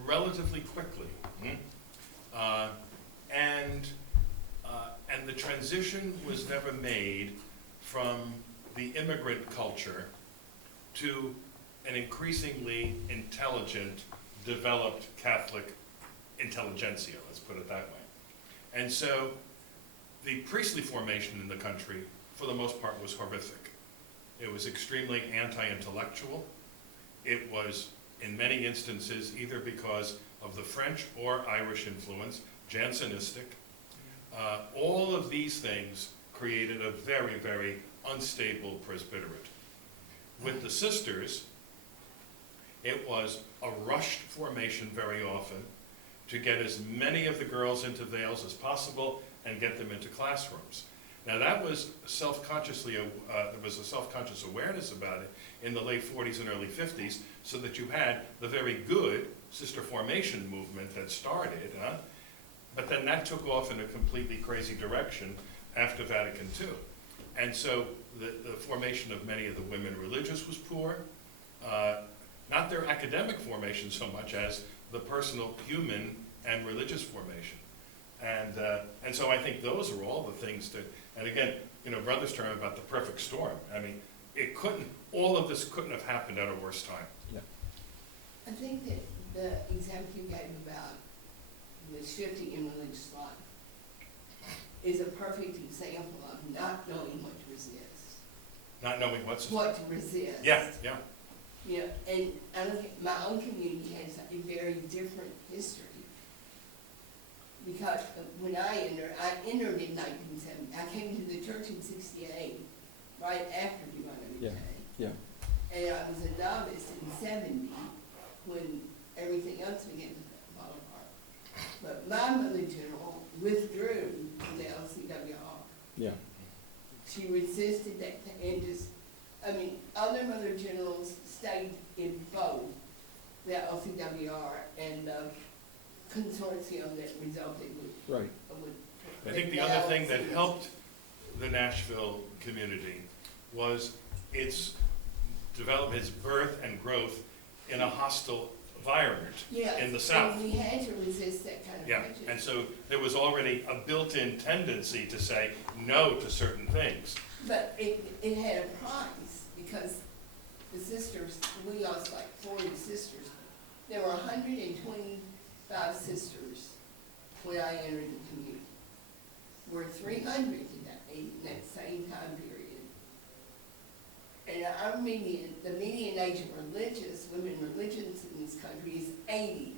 relatively quickly. And the transition was never made from the immigrant culture to an increasingly intelligent, developed Catholic intelligentsia, let's put it that way. And so the priestly formation in the country, for the most part, was horrific. It was extremely anti-intellectual. It was, in many instances, either because of the French or Irish influence, Jansenistic. All of these things created a very, very unstable presbyterate. With the sisters, it was a rushed formation very often to get as many of the girls into veils as possible and get them into classrooms. Now that was self-consciously, there was a self-conscious awareness about it in the late 40s and early 50s, so that you had the very good sister formation movement that started, but then that took off in a completely crazy direction after Vatican II. And so the formation of many of the women religious was poor, not their academic formation so much as the personal human and religious formation. And so I think those are all the things that, and again, Brother's term about the perfect storm. I mean, all of this couldn't have happened at a worse time. Yeah. I think that the example you gave about the shifting in religious life is a perfect example of not knowing what to resist. Not knowing what to resist. Yeah, yeah. Yeah, and I look at my own community has a very different history. Because when I entered in 1970. I came to the church in 68, right after Reductionism. Yeah. And I was a novice in 70 when everything else began to fall apart. But my mother general withdrew from the LCWR. Yeah. She resisted that and just, other mother generals stayed in both the LCWR and the consortium that resulted with. Right. I think the other thing that helped the Nashville community was its development, its birth and growth in a hostile environment in the South. And we had to resist that kind of Yeah, prejudice. and so there was already a built-in tendency to say no to certain things. But it had a price, because the sisters, we lost like 40 sisters. There were 125 sisters when I entered the community. We're 300 in that same time period. And the median age of women religions in this country is 80,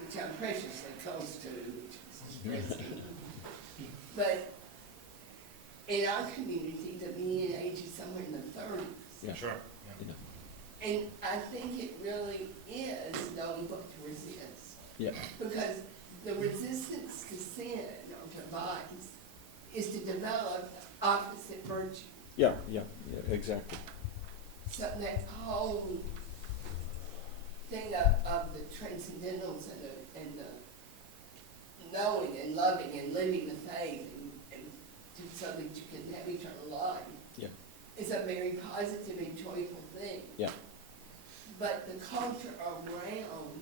which I'm preciously close to, which is depressing. But in our community, the median age is somewhere in the 30s. Yeah. Sure. Yeah. And I think it really is knowing what to resist. Yeah. Because the resistance to sin or to vice is to develop opposite virtue. Yeah, exactly. So that whole thing of the transcendentals and the knowing and loving and living the faith and so that you can have eternal life. Yeah. Is a very positive and joyful thing. Yeah. But the culture around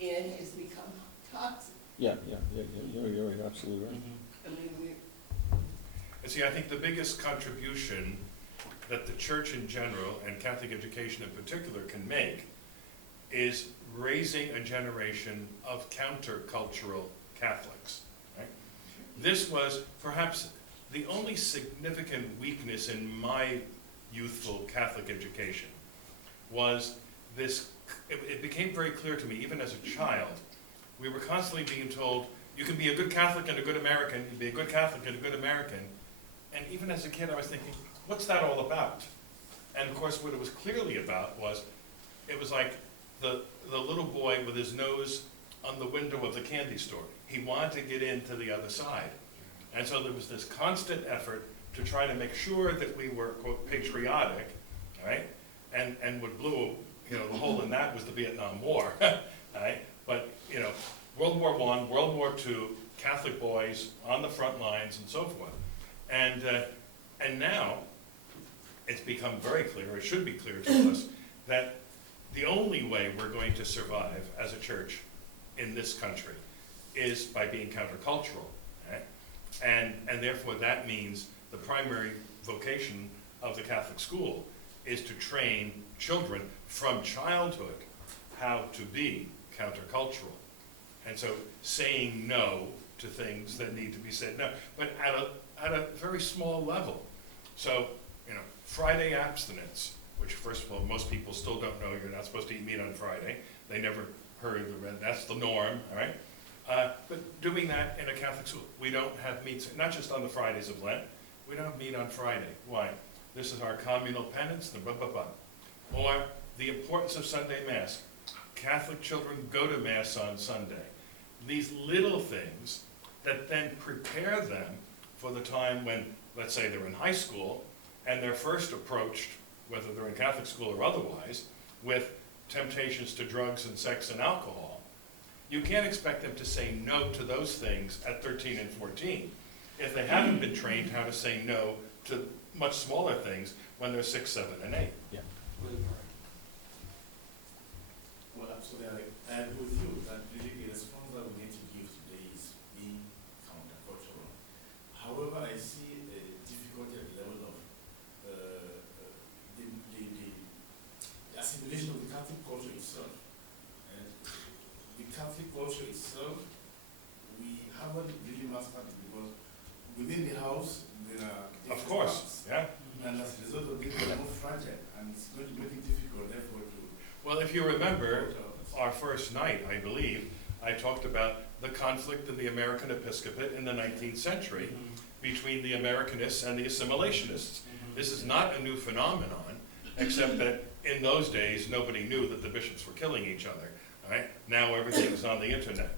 it has become toxic. Yeah, you're absolutely right. I mean, And see, I think the biggest contribution that the church in general, and Catholic education in particular, can make is raising a generation of countercultural Catholics. Right? This was perhaps the only significant weakness in my youthful Catholic education, was this. It became very clear to me, even as a child, we were constantly being told, you can be a good Catholic and a good American, you can be a good Catholic and a good American. And even as a kid, I was thinking, what's that all about? And of course, what it was clearly about was, it was like the little boy with his nose on the window of the candy store. He wanted to get into the other side. And so there was this constant effort to try to make sure that we were, quote, patriotic, right? And what blew, the hole in that was the Vietnam War, right? But, World War I, World War II, Catholic boys on the front lines and so forth. And now, it's become very clear, it should be clear to us, that the only way we're going to survive as a church in this country is by being countercultural. Right? And therefore that means the primary vocation of the Catholic school is to train children from childhood how to be countercultural. And so saying no to things that need to be said no, but at a very small level. So, Friday abstinence, which first of all, most people still don't know you're not supposed to eat meat on Friday. They never heard that's the norm, all right? But doing that in a Catholic school, we don't have meat, not just on the Fridays of Lent, we don't have meat on Friday. Why? This is our communal penance, the blah, blah, blah. Or the importance of Sunday Mass. Catholic children go to Mass on Sunday. These little things that then prepare them for the time when, let's say they're in high school, and they're first approached, whether they're in Catholic school or otherwise, with temptations to drugs and sex and alcohol. You can't expect them to say no to those things at 13 and 14 if they haven't been trained how to say no to much smaller things when they're 6, 7, and 8. Yeah. Well, absolutely. I agree with you that really the response that we need to give today is being countercultural. However, I see a difficulty at the level of the assimilation of the Catholic culture itself. And the Catholic culture itself, we haven't really mastered it because within the house there are different Of course, parts. yeah. And as a result of this, they are more fragile, and it's going to make it difficult, therefore, to. Well, if you remember, our first night, I believe, I talked about the conflict in the American episcopate in the 19th century between the Americanists and the assimilationists. This is not a new phenomenon, except that in those days, nobody knew that the bishops were killing each other. Right? Now everything's on the internet.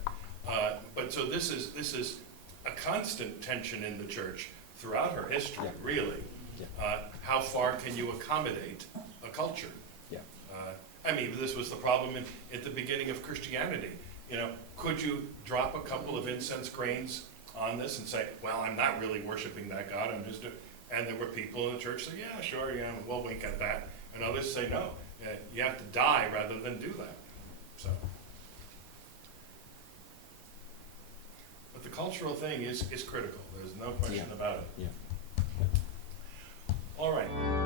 But so this is a constant tension in the church throughout her history, really. Yeah. How far can you accommodate a culture? Yeah. I mean, this was the problem at the beginning of Christianity. You know, could you drop a couple of incense grains on this and say, well, I'm not really worshiping that God, I'm just and there were people in the church say, yeah, sure, yeah, we'll wink at that. And others say, no, you have to die rather than do that. So. But the cultural thing is critical. There's no question about it. Yeah. All right.